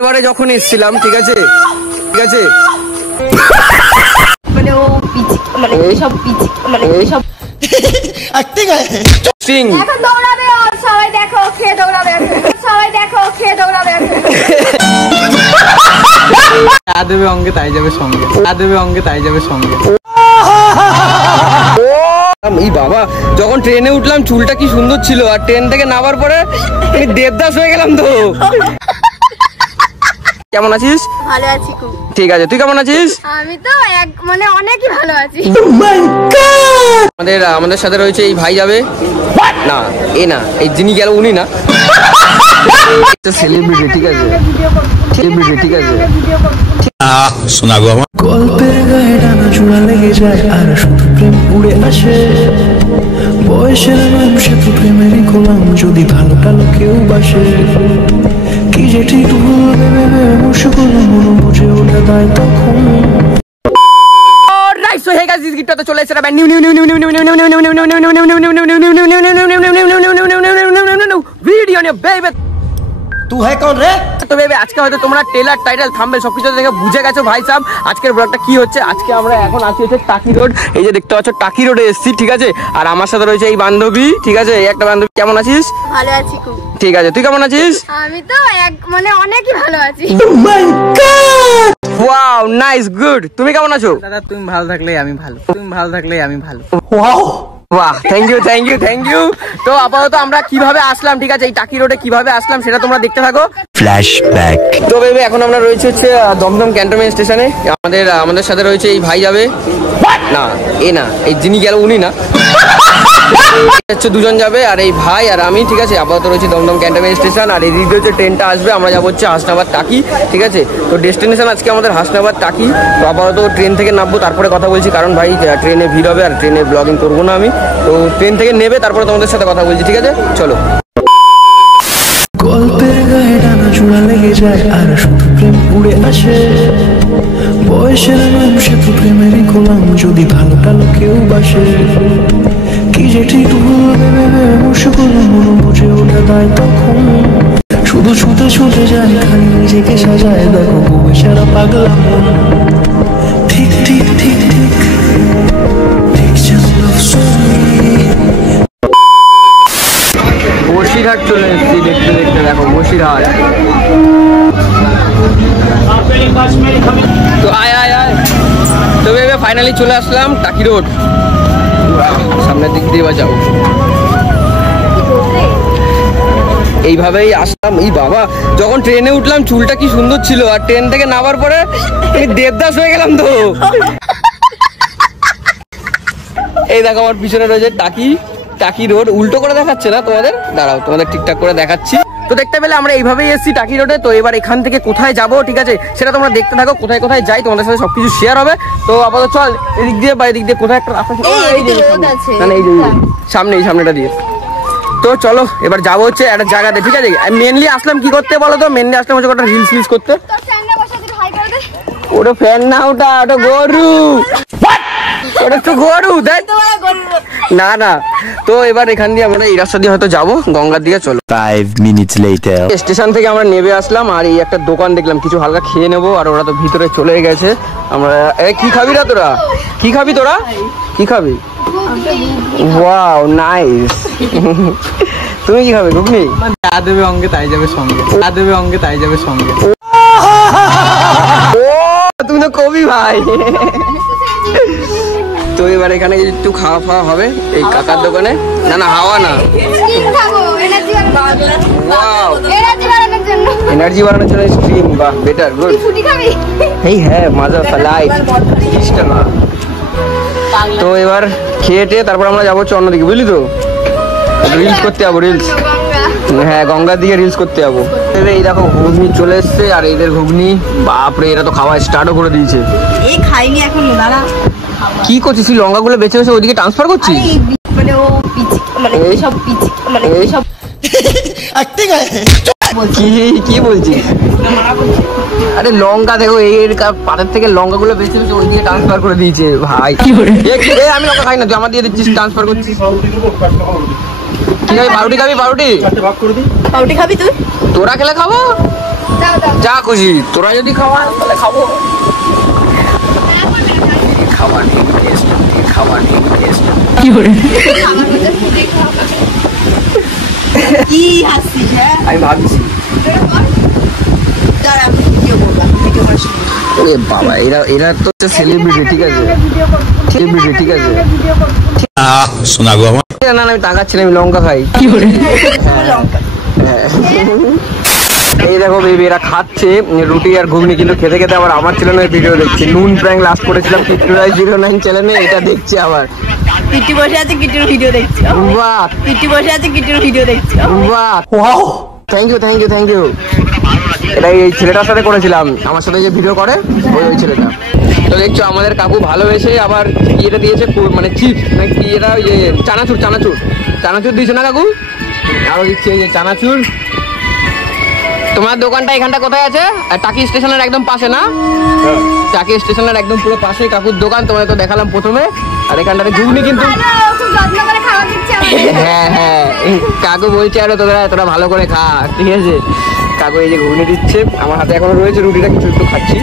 এবারে যখন এসেছিলাম ঠিক আছে মানে ও পিচি মানে সব পিচি মানে সব অ্যাক্টিং আছে সিং এখন দৌড়াবে আর সবাই দেখো খেয়ে দৌড়াবে দেবে অঙ্গে তাই যাবে সঙ্গে এই বাবা যখন ট্রেনে উঠলাম চুলটা কি সুন্দর ছিল আর ট্রেন থেকে নামার পরে আমি দেবদাস হয়ে গেলাম তো। কেমন আছিস? ভালো আছি খুব। ঠিক আছে, তুই কেমন আছিস? আমি তো মানে অনেকই ভালো আছি। আমাদের সাথে রয়েছে এই ভাই যাবে না এই যিনি গেল উনি না, সেলিব্রিটি ঠিক আছে শোনা গো আমার গল্পের গায়ে ডানা জোড়া লেগে যায় আর শুধু প্রেম উড়ে আসে বয়সের নাম সে তো প্রেমেরই গোলাম যদি ভালো কালো কেউ বাসে কি যে ঠিক ভুল ভেবে মুশকিল মনে বুঝে ওঠা দায় তখন সো হে গাইস, গিটটা তো চলে এসেছে ভিডিও নিয়ে বেবি। तू है कौन रे? তো বেবি আজকে হয়তো তোমরা ট্রেলার টাইটেল থাম্বনেল সবকিছু দেখে বুঝে গেছো ভাই সাহেব আজকের ব্লগটা কি হচ্ছে। আজকে আমরা এখন আছি হচ্ছে টাকি রোড, এই যে দেখতে পাচ্ছ টাকি রোডে এসেছি ঠিক আছে। আর আমার সাথে রয়েছে এই বান্ধবী ঠিক আছে, এই একটা বান্ধবী। কেমন আছিস? ভালো আছি খুব। ঠিক আছে, তুই কেমন আছিস? আমি তো মানে অনেকই ভালো আছি। Wow nice good. তুমি কেমন আছো? দাদা তুমি ভালো থাকলেই আমি ভালো। ওয়াও বাহ, থ্যাংক ইউ। তো আপাতত আমরা কিভাবে আসলাম ঠিক আছে, এই টাকি রোডে কিভাবে আসলাম সেটা তোমরা দেখতে থাকো। ফ্ল্যাশব্যাক। তো বেবি এখন আমরা রয়েছে হচ্ছে দমদম ক্যান্টনমেন্ট স্টেশনে। আমাদের সাথে রয়েছে এই ভাই যাবে না এই যিনি গেল উনি না, হচ্ছে দুজন যাবে আর এই ভাই আর আমি ঠিক আছে। আপাতত রয়েছে দমদম ক্যান্টনমেন্ট স্টেশন আর এদিকে হচ্ছে ট্রেনটা আসবে, আমরা যাবো হচ্ছে হাসনাবাদ টাকি ঠিক আছে। তো ডেস্টিনেশন আজকে আমাদের হাসনাবাদ টাকি। তো আপাতত ট্রেন থেকে নামবো তারপরে কথা বলছি, কারণ ভাই ট্রেনে ভিড় হবে আর ট্রেনে ব্লগিং করবো না আমি। তো ট্রেন থেকে নেবে তারপরে তোমাদের সাথে কথা বলছি ঠিক আছে, চলো। গল্পের গায়ে ডানা জোড়া লেগে যায় আর শুধু প্রেম উড়ে আসে বয়সের নাম সে তো প্রেমেরই গোলাম যদি ভালো কালো কেউ বাসে কি যে ঠিক ভুল ভেবে মুশকিল মনে বুঝে ওঠা দায় তখন শুধু ছুটে যায় খালি নিজেকে সাজায় দেখো বউ সারা পাগলা মন ঠিক বসিরহাট চলে এসেছি দেখতে দেখো বসিরহাট। তো আয় তো ভেবে ফাইনালি চলে আসলাম টাকি রোড। সামনের দিক দিয়ে যাও, এইভাবেই আসলাম। এই বাবা যখন ট্রেনে উঠলাম চুলটা কি সুন্দর ছিল আর ট্রেন থেকে নামার পরে আমি দেবদাস হয়ে গেলাম তো। এই দেখো আমার পিছনে রয়েছে টাকি রোড। উল্টো করে দেখাচ্ছে না তোমাদের, দাঁড়াও তোমাদের ঠিকঠাক করে দেখাচ্ছি। তো দেখতে পেলে আমরা এইভাবেই এসেছি টাকি রোডে। তো এবার এখান থেকে কোথায় যাব ঠিক আছে সেটা তোমরা দেখতে থাকো, কোথায় যাই তোমাদের সাথে সবকিছু শেয়ার হবে। তো আপাতত চল এদিক দিয়ে বা এদিক দিয়ে কোথায় একটা রাস্তা সামনেটা দিয়ে। তো চলো এবার যাবো হচ্ছে একটা জায়গাতে ঠিক আছে। মেনলি আসলাম কি করতে বলো তো? মেনলি আসলাম হচ্ছে একটা রিলস করতে। ওটা ফ্যান না, ওটা গরু, ওটা তো গরু দেখ না। তো এবার এখান দিয়ে আমরা এই রাস্তা দিয়ে হয়তো যাবো গঙ্গার দিকে। চলো 5 minutes later স্টেশন থেকে আমরা নেমে আসলাম আর এই একটা দোকান দেখলাম, কিছু হালকা খেয়ে নেবো। আর ওরা তো ভিতরে চলে গেছে। আমরা কি খাবি না তোরা? কি খাবি? Wow nice. তুমি কি খাবে? ঘুগনি? দেবে অঙ্গে তাই যাবে সঙ্গে। ও তুমি তো কবি ভাই। তো এবার এখানে একটু খাওয়া হবে এই কাকার দোকানে। না হাওয়া না, এনার্জি বাড়ানোর জন্য স্ট্রিম। বাহ বেটার গুড। হ্যাঁ মজা লাইট জিনিসটা না। তো এবার খেয়ে তারপর আমরা যাবো অন্যদিকে, বুঝলি তো? রিলস করতে যাবো, হ্যাঁ গঙ্গার দিকে রিলস করতে যাবো। এই দেখো ঘুগনি চলে এসছে আর এদের ঘুগনি বাপরে, এরা তো খাওয়া স্টার্টও করে দিয়েছে। এই খাইনি এখন দাঁড়া। কি করছিস? লঙ্কাগুলো বেছে ওদিকে ট্রান্সফার করছিস? মানে ও পিচি মানে সব পিচি মানে সব অ্যাক্টিং আছে। বলছি কি কি বলছিস? আরে লঙ্কা দেখো এর পাটের থেকে লঙ্কা গুলো বেশি ওই দিয়ে ট্রান্সফার করে দিয়েছে ভাই। আমি লঙ্কা খাই না, তুই আমার দিয়ে দিচ্ছিস, ট্রান্সফার করছিস। ঠিক আছে, বারোটি খাবি? বারোটি পাউটি খাবি তুই? তোরা খেলে খাবো, যা খুশি। তোরা যদি খাওয়া তাহলে খাবো। খাবার কি হাসছিস? হ্যাঁ আমি ভাবছি দাঁড়া ভিডিও করবো, ভিডিও করার সময় ওরে বাবা, এরা তো সেলিব্রিটি। ঠিক আছে, সেলিব্রিটি। ঠিক আছে, শোনা গো আমার না আমি তাকাচ্ছি না, আমি লঙ্কা খাই। লঙ্কা এই দেখো বেবি, এরা খাচ্ছে রুটি আর ঘুগনি, কিন্তু খেতে খেতে আবার আমার চ্যানেলে ভিডিও দেখছি। নুন প্র্যাঙ্ক লাস্ট করেছিলাম কিট্টুরাই09 চ্যানেলে, এটা দেখছি আবার। পিটি বসে আছে, কিটির ভিডিও দেখছি। বাহ পিটি বসে আছে, কিটির ভিডিও দেখছি। বাহ, ওয়াও, থ্যাংক ইউ। এটা এই ছেলেটার সাথে করেছিলাম, আমার সাথে যে ভিডিও করে ওই ছেলেটা। তো দেখছো আমাদের কাকু ভালোবেসে আবার এটা দিয়েছে, মানে চিপস নাকি এটা ওই যে চানাচুর দিয়েছে না কাকু? আরো দিচ্ছে এই যে চানাচুর। তোমার দোকানটা এখানটা কোথায় আছে? টাকি স্টেশনের একদম পাশে না? টাকি স্টেশনের একদম পুরো পাশে কাকুর দোকান, তোমায় তো দেখালাম প্রথমে। আর এখানটাতে ঘুগনি কিন্তু হ্যাঁ কাকু বলছে আরো তোরা ভালো করে খা। ঠিক আছে, কাকু এই যে ঘুগনি দিচ্ছে, আমার হাতে এখনো রয়েছে, রুটিটা কিছু একটু খাচ্ছি।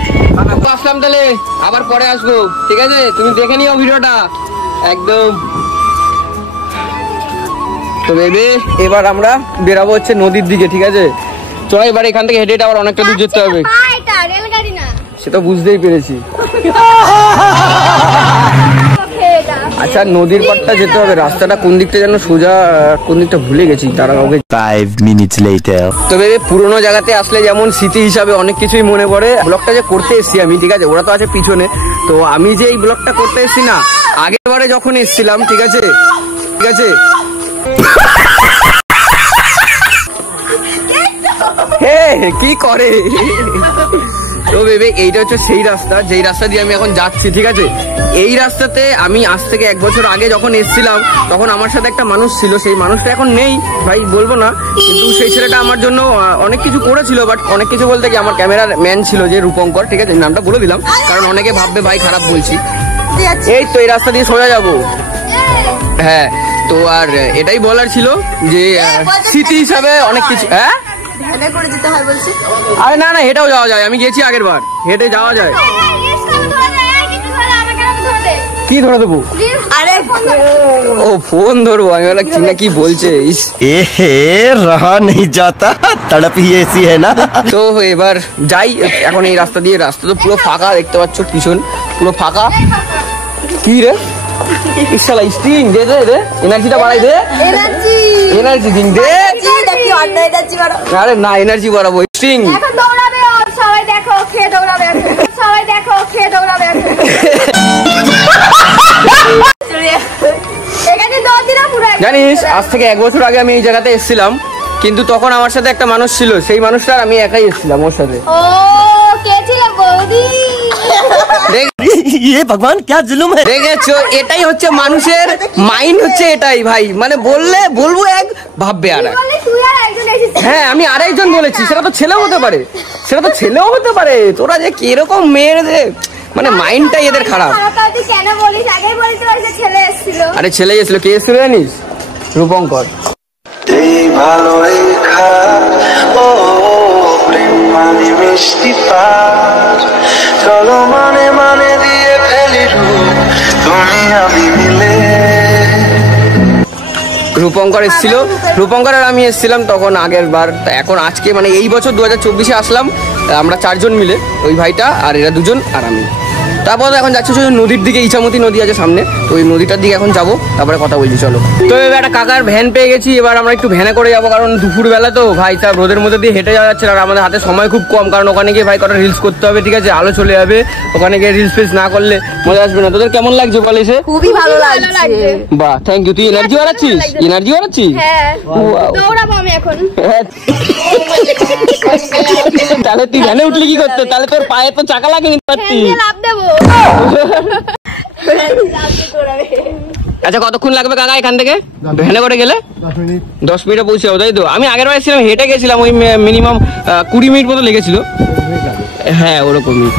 আসলাম তাহলে, আবার পরে আসবো। ঠিক আছে, তুমি দেখে নিও ভিডিওটা একদম। তো বেবি এবার আমরা বেরাবো হচ্ছে নদীর দিকে। ঠিক আছে, চলো এবার এখান থেকে হেঁটে আবার অনেকটা দূর যেতে হবে। সে তো বুঝতেই পেরেছি। আচ্ছা, নদীর পাড়টা যেতে হবে, রাস্তাটা কোন দিকটা যেন সোজা, কোন দিকটা ভুলে গেছি, তারা কাউকে। 5 minutes later. তবে পুরোনো জায়গাতে আসলে যেমন স্মৃতি হিসাবে অনেক কিছুই মনে পড়ে। ব্লগটা যে করতে এসেছি আমি, ঠিক আছে, ওরা তো আছে পিছনে, তো আমি যে এই ব্লগটা করতে এসেছি না, আগের বারে যখন এসেছিলাম, ঠিক আছে কি করে তো বেবে, এইটা হচ্ছে সেই রাস্তা যেই রাস্তা দিয়ে আমি এখন যাচ্ছি। ঠিক আছে, এই রাস্তাতে আমি আজ থেকে 1 বছর আগে যখন এসেছিলাম, তখন আমার সাথে একটা মানুষ ছিল, সেই মানুষটা এখন নেই ভাই, বলবো না, কিন্তু সেই ছেলেটা আমার জন্য অনেক কিছু করেছিল। বাট অনেক কিছু বলতে কি, আমার ক্যামেরার ম্যান ছিল যে রূপঙ্কর। ঠিক আছে, নামটা বলে দিলাম কারণ অনেকে ভাববে ভাই খারাপ বলছি। এই তো এই রাস্তা দিয়ে সোজা যাবো। হ্যাঁ, তো আর এটাই বলার ছিল যে স্মৃতি হিসাবে অনেক কিছু। হ্যাঁ করে যেতে হয় বলছি। আরে না হেঁটেও যাওয়া যায়, আমি গেছি আগের বার, হেঁটে যাওয়া যায়। কি ধরে দেবো? আরে ও ফোন ধরবো, আমি বলা কিনা কি বলছে। रहा नहीं जाता, तड़प ही ऐसी है ना। তো এবার যাই এখন এই রাস্তা দিয়ে। রাস্তা তো পুরো ফাঁকা, দেখতে পাচ্ছ পিছন পুরো ফাঁকা। কি রে ইশালা স্টিং দে রে, এনার্জিটা বাড়াই দে, এনার্জি দিন দে। দেখি অন্য এনার্জি বাড়াও। আরে না, এনার্জি বাড়াবো, স্টিং। এখন দৌড়াবে, সবাই দেখো খেয়ে দৌড়াবে, সবাই দেখো খেয়ে দৌড়াবে। এখানে 10 দিন পুরো। জানিস আজ থেকে 1 বছর আগে আমি এই জায়গাতে এসেছিলাম, কিন্তু তখন আমার সাথে একটা মানুষ ছিল, সেই মানুষটার আমি একাই এসেছিলাম ওর সাথে। ও কে ছিল বৌদি? ये भगवान क्या जुलुम है। দেখেছো, এটাই হচ্ছে মানুষের মাইন্ড, হচ্ছে এটাই ভাই, মানে বলবো এক, ভাববে আর এক। বললি তুই আর একজন এসেছিস। হ্যাঁ, আমি আরেকজন বলেছি, সেটা তো ছেলেও হতে পারে, তোরা যে কিরকম মেয়েদের মানে মাইন্ডটাই এদের খারাপ। তুই কেন বলিস? আগেই বলতে পারিস ছেলে এসেছিল। আরে ছেলে এসেছিল, কে এসেছিল জানিস? রূপঙ্কর। এই ভালো রেখা ও প্রেম মানে মিষ্টি পার, চলো মানে মানে দিয়ে ফেলি রূপ তুমি আমি মিলে। রূপঙ্কর এসেছিল, রূপঙ্কর আর আমি এসেছিলাম তখন আগের বার। এখন আজকে মানে এই বছর 2024-এ আসলাম আমরা 4 জন মিলে, ওই ভাইটা আর এরা 2 জন আর আমি। তারপর এখন যাচ্ছি নদীর দিকে, ইছামতি নদী আছে সামনে, তো ওই নদীটার দিকে এখন যাবো, তারপরে কথা বলছি চলো। তো এবার একটা কাকার ভ্যান পেয়ে গেছি, এবার আমরা একটু ভ্যানে করে যাবো, কারণ দুপুরবেলা তো ভাই সাহেব রোদের মধ্যে দিয়ে হেঁটে যাওয়া যাচ্ছে, আর আমাদের হাতে সময় খুব কম, কারণ ওখানে গিয়ে ভাই কটা রিলস করতে হবে। ঠিক আছে, আলো চলে যাবে, ওখানে গিয়ে রিলস ফিলস না করলে মজা আসবে না। তোদের কেমন লাগছে বল এসে? খুবই ভালো লাগছে। বাহ, থ্যাংক ইউ। তুই এনার্জি বাড়াচ্ছিস? হ্যাঁ, দৌড়াবো আমি এখন। তাহলে তুই ভ্যানে উঠলি কি করতে? তাহলে তোর পায়ে তো চাকা লাগেনি পারতি। লাভ দেবো। আচ্ছা কতক্ষণ লাগবে কাকা এখান থেকে ভ্যানে করে গেলে? 10 মিনিটে পৌঁছে যাবো, তাই তো? আমি আগের বার এসেছিলাম হেঁটে গেছিলাম, ওই মিনিমাম 20 মিনিট মতো লেগেছিল। হ্যাঁ ওরকমই।